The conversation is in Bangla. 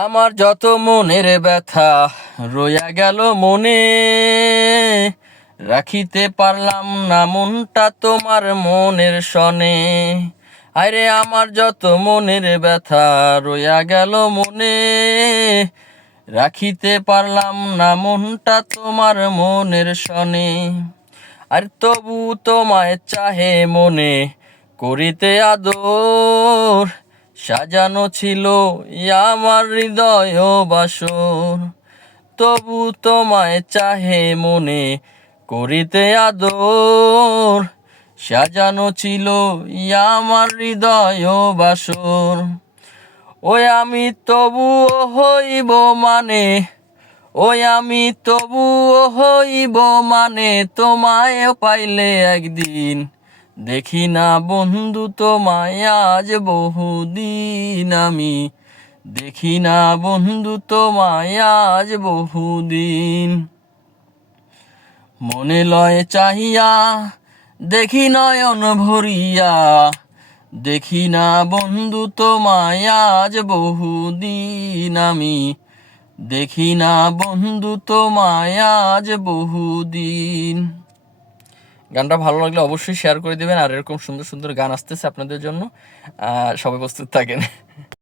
আমার যত মনের ব্যথা রইয়া গেল মনে, রাখিতে পারলাম না মনটা তোমার মনের সনে। আরে আমার যত মনের ব্যথা রইয়া গেল মনে, রাখিতে পারলাম না মনটা তোমার মনের সনে। আর তবু তোমায় চাহে মনে করিতে আদর, সাজানো ছিল আমার হৃদয় বাসর। তবু তোমায় চাহে মনে করিতে আদর, সাজানো ছিল আমার হৃদয় বাসর। ওই আমি তবুও হইব মানে, ওই আমি তবুও হইব মানে তোমায় পাইলে একদিন। দেখি না বন্ধু তোমায় আজ বহুদিন, আমি দেখি না বন্ধু তোমায় আজ বহুদিন। মনে লয় চাহিয়া দেখি নয়ন ভরিয়া, দেখি না বন্ধু তোমায় আজ বহুদিন, আমি দেখি না বন্ধু তোমায় আজ বহুদিন। গানটা ভালো লাগলে অবশ্যই শেয়ার করে দিবেন, আর এরকম সুন্দর সুন্দর গান আসতেছে আপনাদের জন্য। সবাই প্রস্তুত থাকেন।